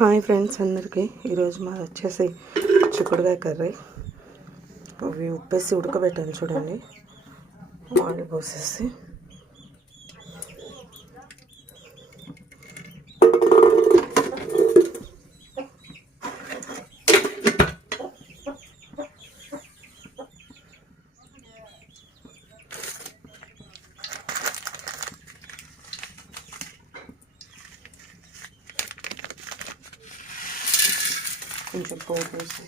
Hi friends అందరికీ. ఈరోజు మాది వచ్చేసి చిక్కుడుకాయ కర్రీ. అవి ఉప్పేసి ఉడకబెట్టాను చూడండి. ఆయిల్ పోసేసి కొంచెం పోపు వేసి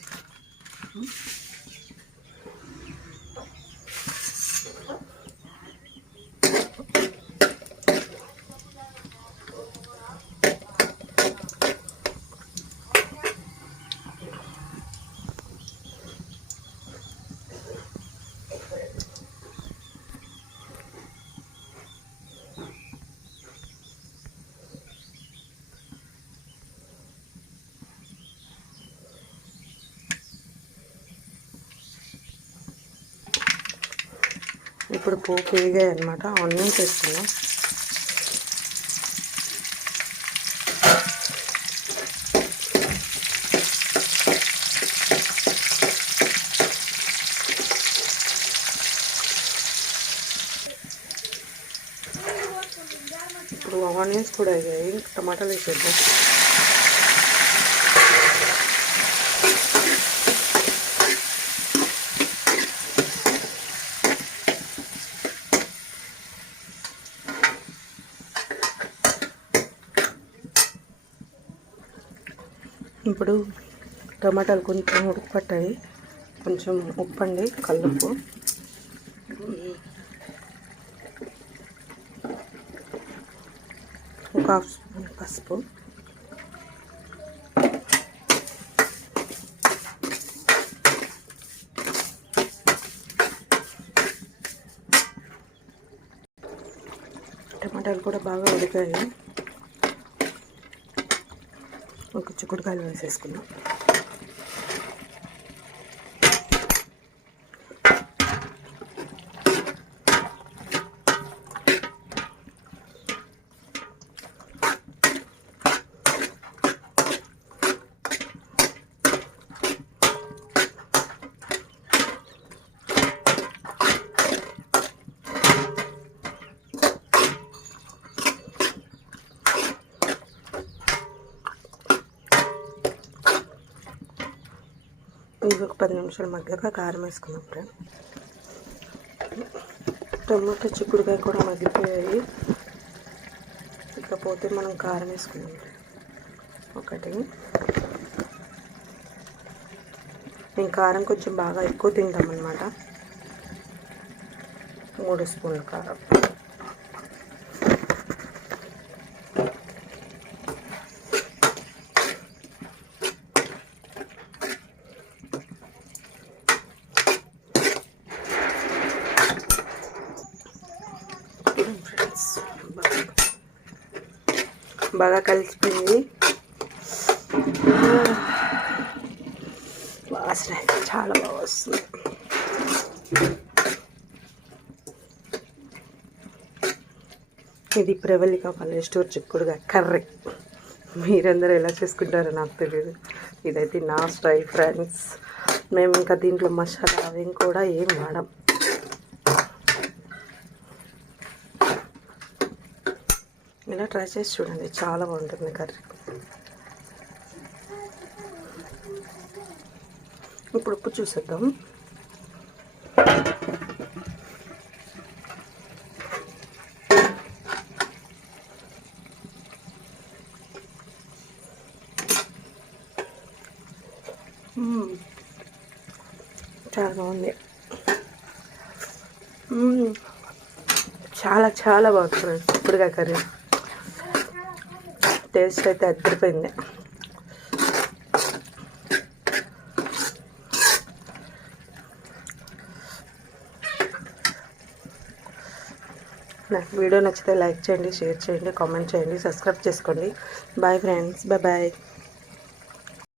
ఇప్పుడు పోపు వేగాయి అనమాట ఆనియన్స్ వేస్తున్నాం ఇప్పుడు ఆనియన్స్ కూడా అయ్యాయి టమాటాలు వేసేద్దాం. ఇప్పుడు టమాటాలు కొంచెం ఉడకపట్టాయి కొంచెం ఉప్పు అండి కల్లుప్పు. ఒక హాఫ్ స్పూన్ పసుపు. టమాటాలు కూడా బాగా ఉడికాయి. ఒక చిక్కుడుకాయలు వేసేసుకుందాం. ఇవి ఒక పది నిమిషాలు మగ్గాక కారం వేసుకున్నాం ఫ్రెండ్. టమాటా చిక్కుడుకాయ కూడా మగ్గిపోయాయి. ఇకపోతే మనం కారం వేసుకున్నాం ఒకటి. నేను కారం కొంచెం బాగా ఎక్కువ తింటాం అనమాట మూడు స్పూన్ల కారం. బాగా కలిసిపోయింది. వాసన చాలా బాగా వస్తుంది. ఇది ప్రవల్లిక పల్లెస్టోర్ చిక్కుడుగా కర్రీ. మీరందరూ ఎలా చేసుకుంటారో నాకు తెలియదు ఇదైతే నా స్టైల్ ఫ్రెండ్స్. మేము ఇంకా దీంట్లో మసాలా అవేం కూడా ఏం వాడం. ఇలా ట్రై చేసి చూడండి. చాలా బాగుంటుంది కర్రీ. ఇప్పుడు ఉప్పు చూసేద్దాం. చాలా బాగుంది. చాలా చాలా బాగుంటుంది ఇప్పుడుగా కర్రీ. టేస్ట్ అయితే అద్దరిపోయింది. నాకు వీడియో నచ్చితే లైక్ చేయండి షేర్ చేయండి కామెంట్ చేయండి సబ్స్క్రైబ్ చేసుకోండి. Bye friends bye bye.